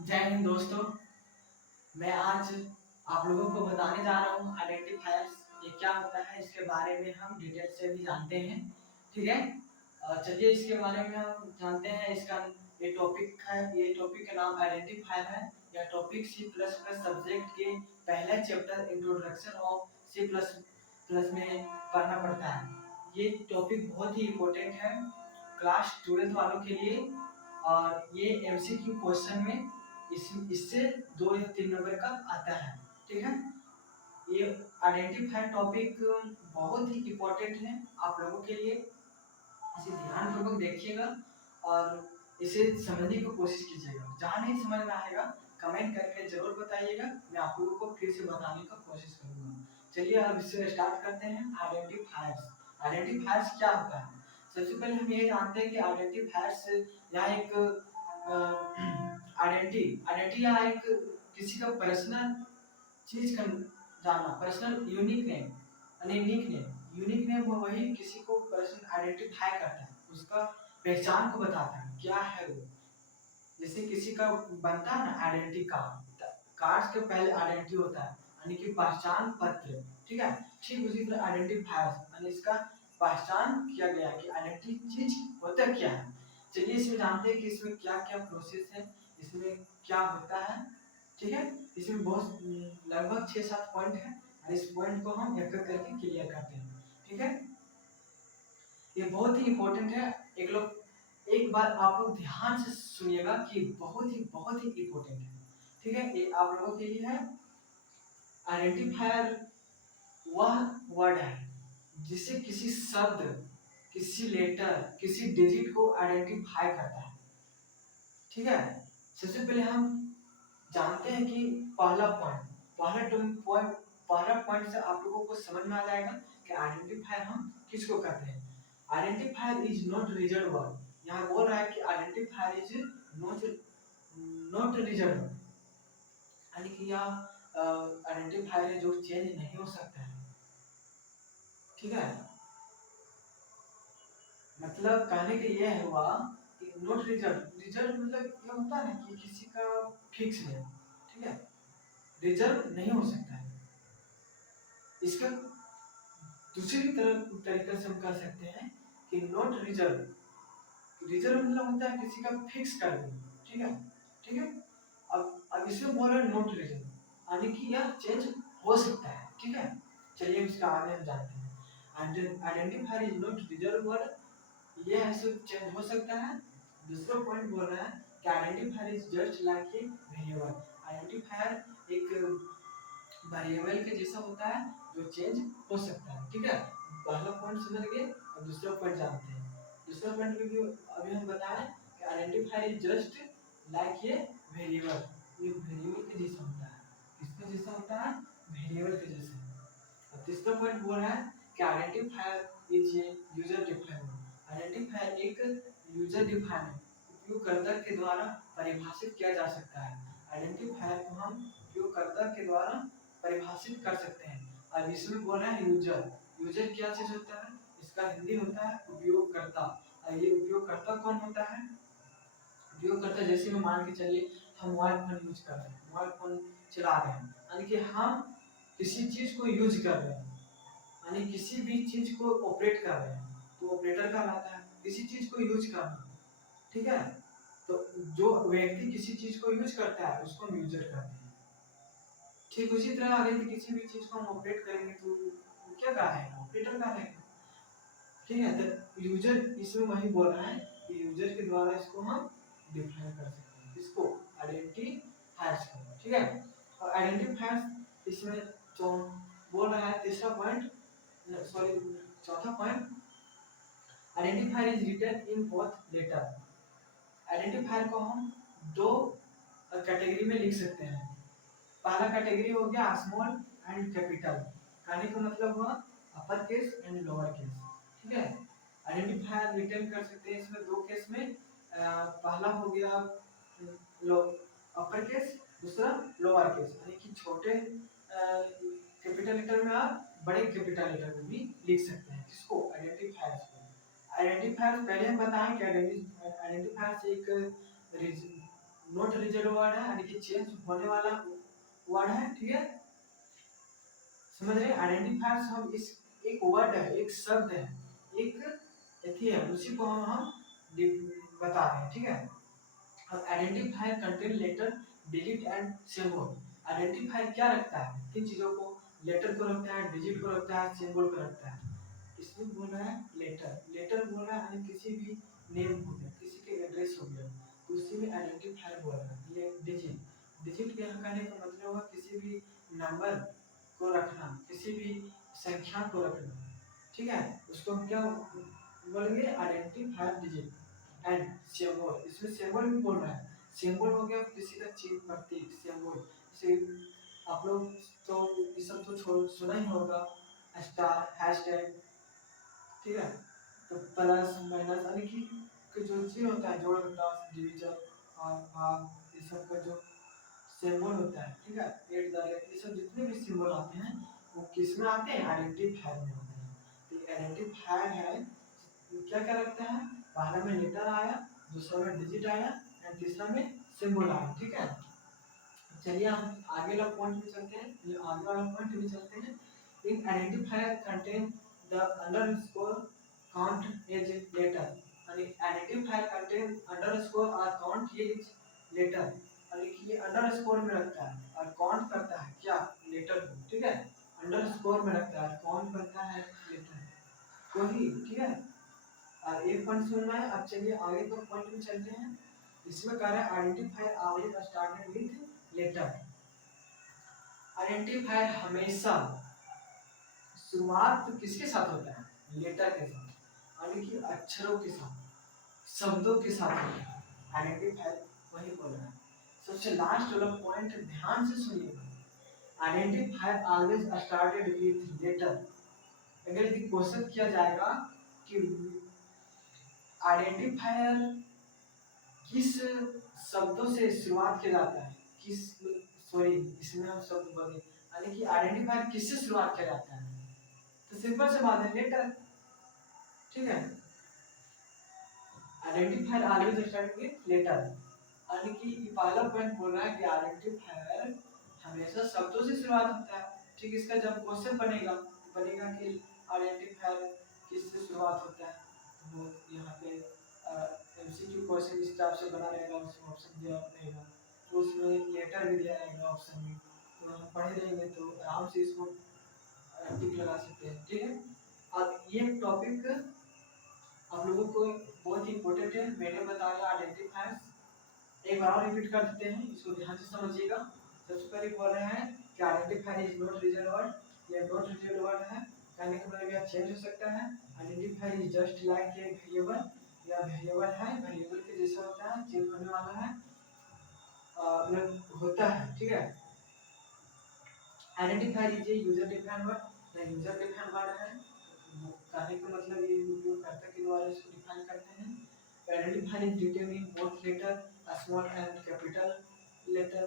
जय हिंद दोस्तों। मैं आज आप लोगों को बताने जा रहा हूँ आइडेंटिफायर्स ये क्या होता है, इसके बारे में हम डिटेल से भी जानते हैं। ठीक है, चलिए इसके बारे में हम जानते हैं। इसका ये टॉपिक है, ये टॉपिक का नाम आइडेंटिफायर है। यह topic C plus plus subject के पहले chapter introduction of C plus plus में पढ़ना पड़ता है। ये टॉपिक बहुत ही इम्पोर्टेंट है क्लास 12 वालों के लिए, और ये एमसीक्यू क्वेश्चन में इससे 2 या 3 नंबर का आता है। ठीक है, ये आइडेंटिफायर टॉपिक बहुत ही इम्पोर्टेंट है आप लोगों के लिए। इसे ध्यानपूर्वक देखिएगा और इसे समझने की कोशिश कीजिएगा। जहाँ नहीं समझ में आएगा कमेंट करके जरूर बताइएगा, मैं आप लोगों को फिर से बताने का कोशिश करूंगा। चलिए अब इससे स्टार्ट करते हैं। आइडेंटिफायर्स, आइडेंटिफायर्स क्या होता है? सबसे पहले हम ये जानते हैं कि आइडेंटिफायर्स या एक आइडेंटिटी या एक किसी का पर्सनल चीज का जानना, personal unique name. Unique name वो वही किसी को पर्सन आइडेंटिफाई करता है, उसका पहचान को बताता है क्या है वो। जैसे किसी का बनता है ना आइडेंटिटी कार्ड, कार्ड के पहले आइडेंटिटी होता है यानी कि पहचान पत्र। ठीक है, ठीक उसी तरह आइडेंटिफायर यानी इसका पहचान किया गया कि आइडेंटिटी चीज होता क्या है। चलिए इसमें जानते हैं कि इसमें क्या क्या प्रोसेस है, इसमें क्या होता है। ठीक है, इसमें बहुत लगभग 6-7 पॉइंट है और इस पॉइंट को हम एक एक करके क्लियर करते हैं। ठीक है, ये बहुत ही इंपॉर्टेंट है। एक बार आप लोग ध्यान से सुनिएगा कि बहुत ही इंपॉर्टेंट है। ठीक है, ये आप लोगों के लिए है। आइडेंटिफायर वह वर्ड है जिसे किसी शब्द, किसी लेटर, किसी डिजिट को आइडेंटिफाई करता है। ठीक है, सबसे पहले हम जानते हैं कि पहला पॉइंट, पहला पॉइंट से आप लोगों को समझ में आ जाएगा कि आइडेंटिफायर हम किसको कहते हैं। Identifier is not reserve word. यहाँ बोल रहा है कि identifier is not not reserve, यानी कि यह आइडेंटिफायर है जो चेंज नहीं हो सकता है। ठीक है, मतलब कहने का यह हुआ कि नॉट रिजर्व, रिजर्व मतलब ये होता है ना कि किसी का फिक्स है। ठीक है, रिजर्व नहीं हो सकता है। इसका दूसरी तरह तरीके से हम कह सकते हैं कि नॉट रिजर्व। रिजर्व मतलब होता है किसी का फिक्स कर देना। ठीक है, ठीक है। अब इसमें बोल रहे नॉट रिजर्व यानी कि यह चेंज हो सकता है। ठीक है, चलिए इसका आगे हम जानते हैं। Identifier is not reserve word, ये ऐसे चेंज हो सकता है। दूसरा पॉइंट बोल रहा है कि identifier is just like a variable. Identifier एक वेरिएबल के जैसा होता है जो चेंज हो सकता है। ठीक है, पहला पॉइंट समझ गए और दूसरा पॉइंट जानते हैं। दूसरा पॉइंट में भी अभी हम बताएं कि आइडेंटिफायर इज जस्ट लाइक ये वेरिएबल, ये वेरिएबल के जैसा होता है। किसके जैसा होता है? वेरिएबल के जैसा। और तीसरा पॉइंट बोल रहा है कि identifier is a user defined. Identifier एक यूजर डिफाइंड है, उपयोगकर्ता के द्वारा परिभाषित किया जा सकता है। आइडेंटिफायर को हम उपयोगकर्ता के द्वारा परिभाषित कर सकते हैं। अब इसमें बोल रहा है यूजर। यूजर क्या चीज होता है? इसका हिंदी होता है उपयोगकर्ता। और ये उपयोगकर्ता कौन होता है? उपयोगकर्ता जैसे में मान के चलिए हम मोबाइल फोन यूज कर रहे हैं, मोबाइल फोन चला रहे हैं, यानी कि हम किसी चीज को यूज कर रहे हैं, यानी किसी भी चीज को ऑपरेट कर रहे हैं तो ऑपरेटर कहलाता है। किसी चीज को यूज करना। ठीक है, तो जो व्यक्ति किसी चीज को यूज करता है उसको हम यूजर कहते हैं। ठीक उसी तरह अगर किसी भी चीज को हम ऑपरेट करेंगे तो वो क्या कहेगा? ऑपरेटर कहेगा। ठीक है, तो यूजर इसमें वही बोल रहा है कि यूजर के द्वारा इसको हम डिफाइन कर सकते हैं, इसको आइडेंटिफायर्स को। ठीक है, और आइडेंटिफायर्स इसमें जो बोल रहा है तीसरा पॉइंट, सॉरी चौथा point, identifier is written in both letter. Identifier को हम दो कैटेगरी में लिख सकते हैं। पहला कैटेगरी हो गया स्मॉल एंड कैपिटल, कहने का मतलब हुआ upper case and lower case. ठीक है, आइडेंटिफायर रिटर्न कर सकते हैं इसमें दो केस में। पहला हो गया लो अपर केस, दूसरा लोअर केस, यानी कि छोटे कैपिटल लेटर में आप बड़े कैपिटल लेटर में भी लिख सकते हैं। किसको? आइडेंटिफायर्स को। आइडेंटिफायर पहले हम बताएं कि आइडेंटिफायर एक नॉट रिजल्ट वर्ड है यानी कि चेंज होने वाला वर्ड है, ठीक है। समझ रहे हैं? आइडेंटिफायर्स हम इस एक वर्ड है, एक शब्द है, एक है, उसी को हम बता रहे हैं, ठीक है। अब identifier contain letter digit and symbol. Identifier क्या रखता है? किन चीजों को? लेटर को रखता है, डिजिट को रखता है, सिंबल को रखता है। इसमें बोल रहा है लेटर, लेटर बोल रहा है किसी भी नेम हो गया, किसी के एड्रेस हो गया, तो उसी में आइडेंटिफायर बोल रहा है। ये डिजिट, डिजिट के कहने का मतलब हुआ किसी भी नंबर को रखना, किसी भी संख्या को रखना, ठीक है। उसको हम क्या बोलेंगे? Identifier digit and symbol. इसमें सिंबल भी बोल रहा है। सिंबल हो गया किसी का चिन्ह, प्रतीक, सिंबल। जैसे आप लोग तो ये सब तो सुना ही होगा, स्टार, हैशटैग, ठीक है। तो प्लस माइनस यानी कि जो चिन्ह होता है, जोड़ घटाव, डिवीजन और भाग, ये सब का जो सिंबल होता है, ठीक है, एट द रेट, ये सब जितने भी सिंबल आते हैं वो किस में आते हैं? आइडेंटिफायर में आते हैं। तो आइडेंटिफायर है क्या क्या रखता है? पहला में लेटर आया, दूसरा में डिजिट आया एंड तीसरा में सिंबल आया, ठीक है। चलिए हम आगे वाला पॉइंट में चलते हैं, ये आगे वाला पॉइंट में चलते हैं। In identifier contain the underscore count as letter, यानी आइडेंटिफायर कंटेन अंडरस्कोर और काउंट एज लेटर, यानी कि ये अंडरस्कोर में रखता है और काउंट करता है क्या? लेटर को, ठीक है। अंडरस्कोर में रखता है, काउंट करता है लेटर को ही, ठीक है। और एक पॉइंट सुनना है। अब चलिए आगे के पॉइंट में चलते हैं। इसमें कह रहा है identifier always started with letter. Identifier हमेशा शुरुआत किसके साथ होता है? लेटर के साथ, यानी कि अक्षरों के साथ, शब्दों के साथ होता है। आइडेंटिफायर वही बोल रहा है। सबसे लास्ट वाला पॉइंट ध्यान से सुनिएगा। Identifier always started with letter. अगर यदि क्वेश्चन किया जाएगा कि आइडेंटिफायर किस शब्दों से शुरुआत किया जाता है, किस, सॉरी इसमें हम शब्द बोले, यानी कि आइडेंटिफायर किससे शुरुआत किया जाता है? तो सिंपल से बात है, लेटर, ठीक है। Identifier always start with letter, यानी कि ये पहला पॉइंट बोल रहा है कि आइडेंटिफायर हमेशा शब्दों से शुरुआत होता है, ठीक। इसका जब क्वेश्चन बनेगा बनेगा कि आइडेंटिफायर किससे शुरुआत होता है, तो यहाँ पे एमसीक्यू क्वेश्चन इस टाइप से बना रहेगा, उसमें ऑप्शन दिया रहेगा, तो उसमें लेटर भी दिया रहेगा ऑप्शन में, तो हम पढ़े रहेंगे तो आराम से इसको टिक लगा सकते हैं, ठीक है। अब ये टॉपिक आप लोगों को बहुत ही इंपॉर्टेंट है, मैंने बताया आइडेंटिफायर्स। एक बार और रिपीट कर देते हैं, इसको ध्यान से समझिएगा। सबसे पहले बोल रहे हैं कि identifier is not reason word, ये नॉट रीजन वर्ड है, कहने का मतलब यह चेंज हो सकता है। Identifier is just like a variable, या वेरिएबल है, वेरिएबल के जैसा होता है, चेंज होने वाला है, मतलब होता है, ठीक है। Identifier is a user defined word, या यूजर डिफाइंड वर्ड है, कहने का मतलब ये उपयोगकर्ता के द्वारा इसको डिफाइन करते हैं। Identifier is written in both letter, small and capital letter,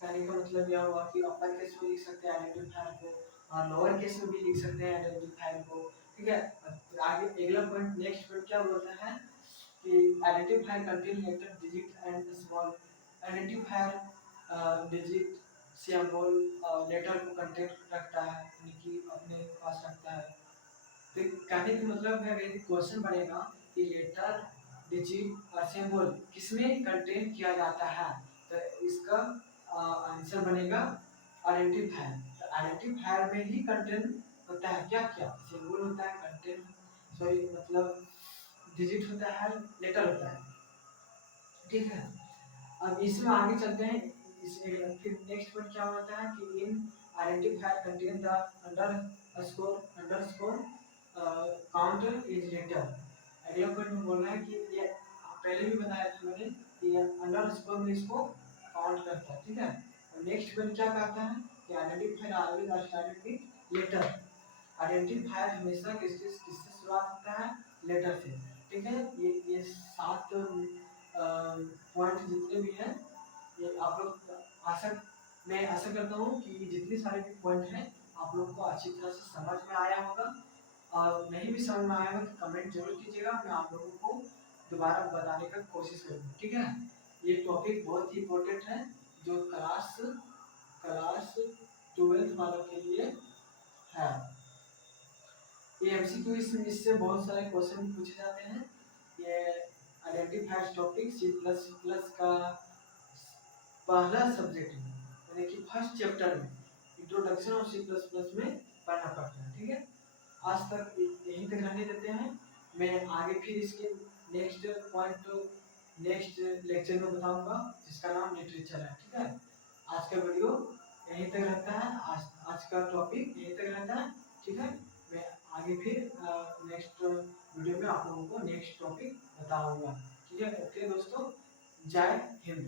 कहने का मतलब यह हुआ कि अपर केस में लिख सकते हैं आइडेंटिफायर को और लोअर केस में भी लिख सकते हैं आइडेंटिफायर को, ठीक है। आगे अगला पॉइंट, नेक्स्ट पॉइंट क्या बोलता है कि identifier contain letter, digit and small. Identifier digit, symbol, letter को कंटेंट रखता है, यानी कि अपने पास रखता है। तो कहने का मतलब है अगर क्वेश्चन बनेगा कि लेटर, डिजिट और सिंबल किसमें कंटेन किया जाता है, तो इसका आंसर बनेगा आइडेंटिफायर। तो आइडेंटिफायर में ही कंटेन होता है क्या क्या? सिंबल होता है, कंटेन, सॉरी मतलब डिजिट होता है, लेटर होता है, ठीक है। अब इसमें आगे चलते हैं। फिर नेक्स्ट पॉइंट क्या होता है कि in identifier contain the underscore count is letter. अगला पॉइंट में बोल रहा है कि ये पहले भी बताया था मैंने कि अंडरस्कोर में इसको काउंट करता है, ठीक है। और नेक्स्ट पॉइंट क्या कहता है कि identifier always started with letter. Identifier हमेशा किससे शुरुआत होता है? लेटर से, ठीक है। ये 7 पॉइंट जितने भी हैं, ये आप लोग आशा, मैं आशा करता हूँ कि जितने सारे भी पॉइंट हैं आप लोग को अच्छी तरह से समझ में आया होगा, और नहीं भी समझ में आया होगा तो कमेंट जरूर कीजिएगा, मैं आप लोगों को दोबारा बताने का कोशिश करूँगा, ठीक है। ये टॉपिक बहुत ही इम्पोर्टेंट है जो क्लास 12th वालों के लिए है। ये एमसीक्यू इससे बहुत सारे क्वेश्चन पूछे जाते हैं। ये आइडेंटिफाइड टॉपिक C++ का पहला सब्जेक्ट है, यानी कि फर्स्ट चैप्टर में इंट्रोडक्शन ऑफ C++ में पढ़ना पड़ता है। ठीक है, आज तक यहीं तक रहने देते हैं। मैं आगे फिर इसके नेक्स्ट पॉइंट नेक्स्ट लेक्चर में बताऊंगा जिसका नाम लिटरेचर है। ठीक है, आज का वीडियो यहीं तक रहता है, आज का टॉपिक यहीं तक रहता है। ठीक है, मैं आगे फिर नेक्स्ट वीडियो में आप लोगों को नेक्स्ट टॉपिक बताऊंगा। ठीक है, ओके दोस्तों, जय हिंद।